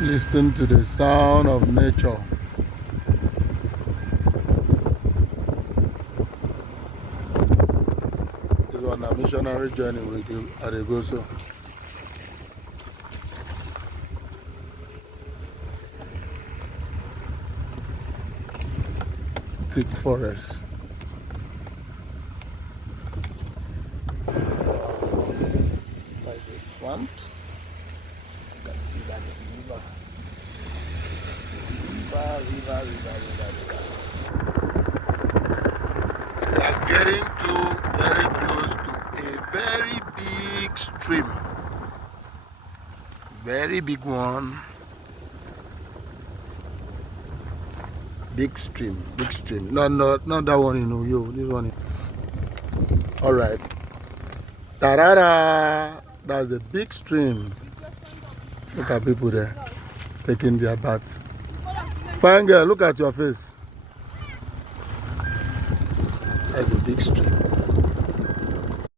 Listen to the sound of nature. This was a missionary journey with you at Egoso. Thick forest. Like this one. You can see that river. River. We are getting very close to a very big stream. Very big one. Big stream. No, not that one in Uyo. This one. Alright. Ta-da-da! That's a big stream. Look at people there taking their baths. Fine girl, look at your face. That's a big stream.